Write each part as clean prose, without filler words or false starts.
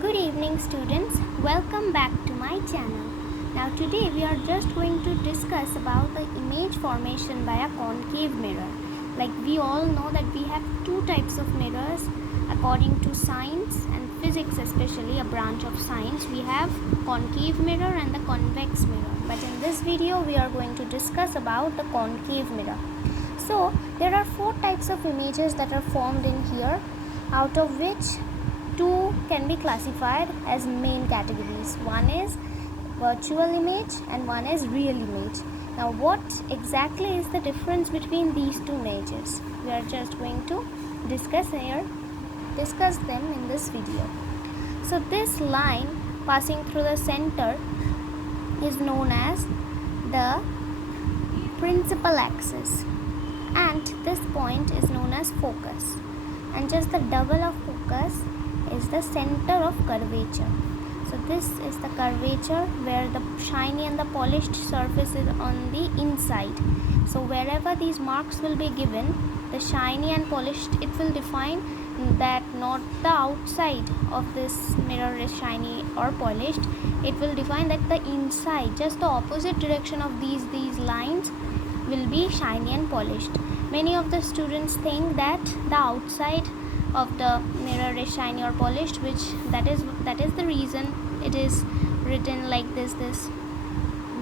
Good evening students, welcome back to my channel. Now today we are just going to discuss about the image formation by a concave mirror. Like we all know that we have two types of mirrors according to science and physics, especially a branch of science. We have concave mirror and the convex mirror. But in this video we are going to discuss about the concave mirror. So there are four types of images that are formed in here, out of which two can be classified as main categories. One is virtual image and one is real image. Now what exactly is the difference between these two images? We are just going to discuss them in this video. So this line passing through the center is known as the principal axis, and this point is known as focus, and just the double of focus is the center of curvature. So this is the curvature where the shiny and the polished surface is on the inside. So wherever these marks will be given, the shiny and polished, it will define that not the outside of this mirror is shiny or polished. It will define that the inside, just the opposite direction of these lines, will be shiny and polished. Many of the students think that the outside of the mirror is shiny or polished, which that is the reason it is written like this,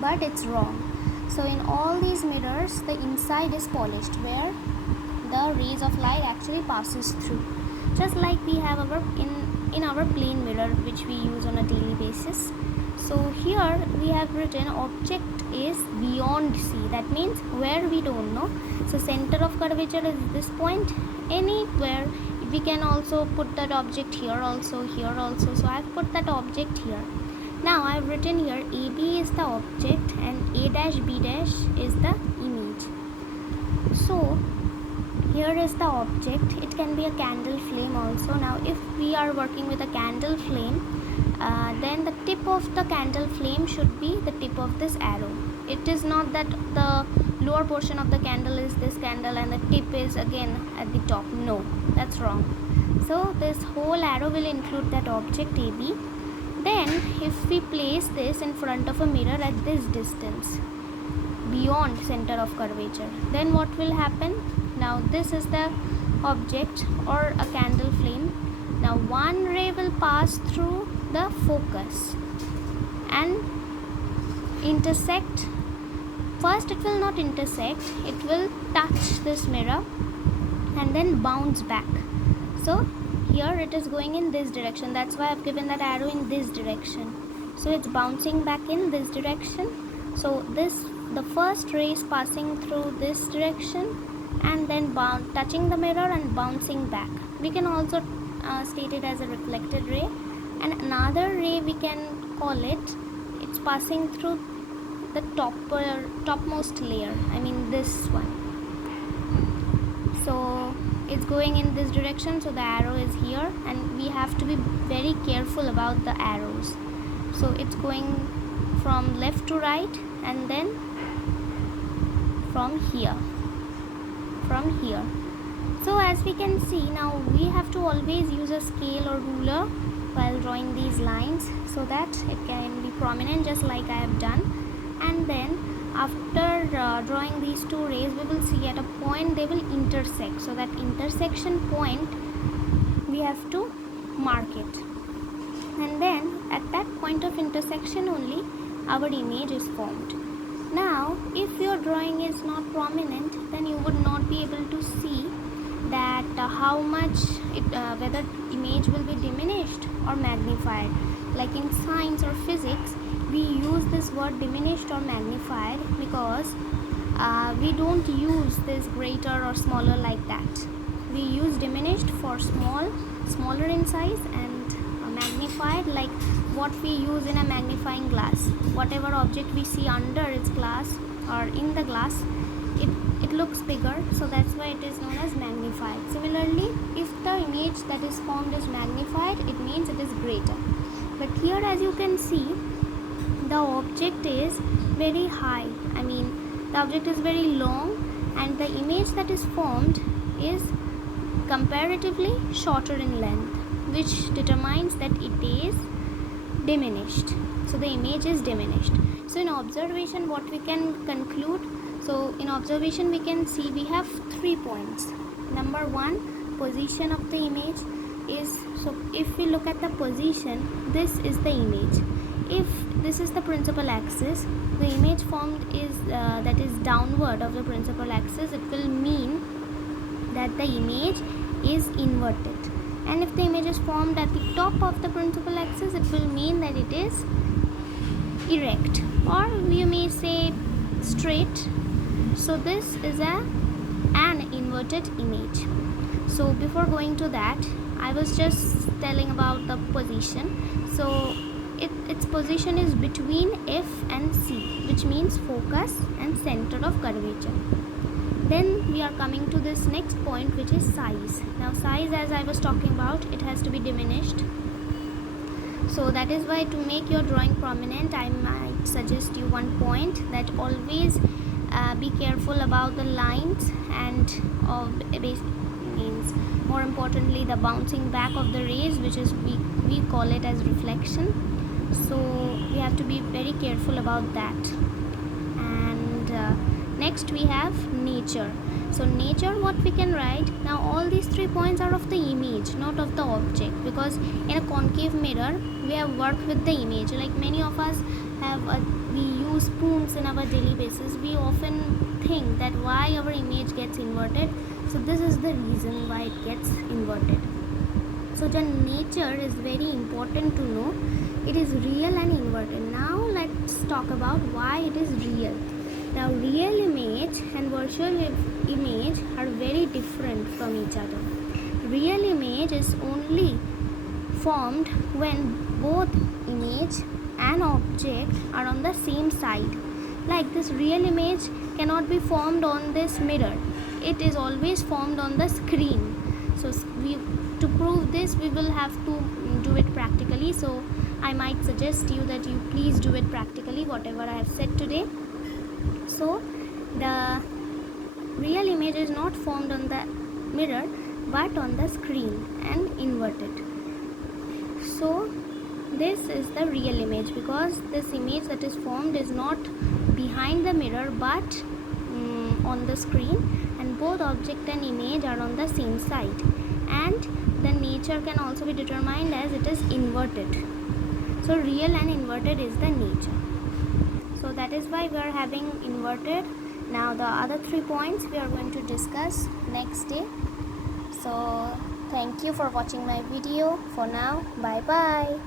but it's wrong. So in all these mirrors, the inside is polished, where the rays of light actually passes through, just like we have in our plane mirror which we use on a daily basis. So here we have written object is beyond C, that means where we don't know. So center of curvature is this point, anywhere. We can also put that object here also. So I've put that object here. Now I've written here AB is the object and A dash B dash is the image. So here is the object. It can be a candle flame also. Now if we are working with a candle flame, then the tip of the candle flame should be the tip of this arrow. It is not that the lower portion of the candle is this candle and the tip is again at the top. No, that's wrong. So this whole arrow will include that object AB. Then if we place this in front of a mirror at this distance, beyond center of curvature, then what will happen? Now this is the object or a candle flame. Now one ray will pass through the focus and intersect. First it will not intersect, it will touch this mirror and then bounce back. So here it is going in this direction, that's why I've given that arrow in this direction. So it's bouncing back in this direction. So the first ray is passing through this direction and then touching the mirror and bouncing back. We can also state it as a reflected ray, and another ray we can call it's passing through the topmost layer, I mean this one. So it's going in this direction, so the arrow is here, and we have to be very careful about the arrows. So it's going from left to right and then from here. So as we can see, now we have to always use a scale or ruler while drawing these lines so that it can be prominent, just like I have done. And then after drawing these two rays, we will see at a point they will intersect. So that intersection point we have to mark it, and then at that point of intersection only our image is formed. Now if your drawing is not prominent, then you would not be able to see that how much whether image will be diminished or magnified. Like in science or physics, we use this word diminished or magnified because we don't use this greater or smaller like that. We use diminished for smaller in size, and magnified like what we use in a magnifying glass. Whatever object we see under its glass or in the glass, it looks bigger, so that's why it is known as magnified. Similarly, if the image that is formed is magnified, it means it is greater. But here, as you can see, the object is very high, I mean the object is very long, and the image that is formed is comparatively shorter in length, which determines that it is diminished. So the image is diminished. So in observation, what we can conclude? So in observation, we can see we have 3 points. Number 1, position of the image is, so if we look at the position, this is the image. If this is the principal axis, the image formed is that is downward of the principal axis, it will mean that the image is inverted. And if the image is formed at the top of the principal axis, it will mean that it is erect, or we may say straight. So this is an inverted image. So before going to that, I was just telling about the position. So its position is between F and C, which means focus and center of curvature. Then we are coming to this next point, which is size. Now size, as I was talking about, it has to be diminished. So that is why, to make your drawing prominent, I might suggest you one point, that always be careful about the lines and means more importantly the bouncing back of the rays, which is we call it as reflection. So we have to be very careful about that. And next we have nature. So nature, what we can write now, all these 3 points are of the image, not of the object, because in a concave mirror we have worked with the image. Like many of us have we use spoons in our daily basis. We often think that why our image gets inverted. So this is the reason why it gets inverted. So the nature is very important to know. It is real and inverted. Now let's talk about why it is real. Now real image and virtual image are very different from each other. Real image is only formed when both image and object are on the same side. Like this real image cannot be formed on this mirror. It is always formed on the screen. So to prove this, we will have to do it practically. So I might suggest you that you please do it practically, whatever I have said today. So the real image is not formed on the mirror but on the screen and inverted. So this is the real image, because this image that is formed is not behind the mirror but on the screen, and both object and image are on the same side. And the nature can also be determined as it is inverted. So real and inverted is the nature. So that is why we are having inverted. Now the other 3 points we are going to discuss next day. So thank you for watching my video. For now, bye bye.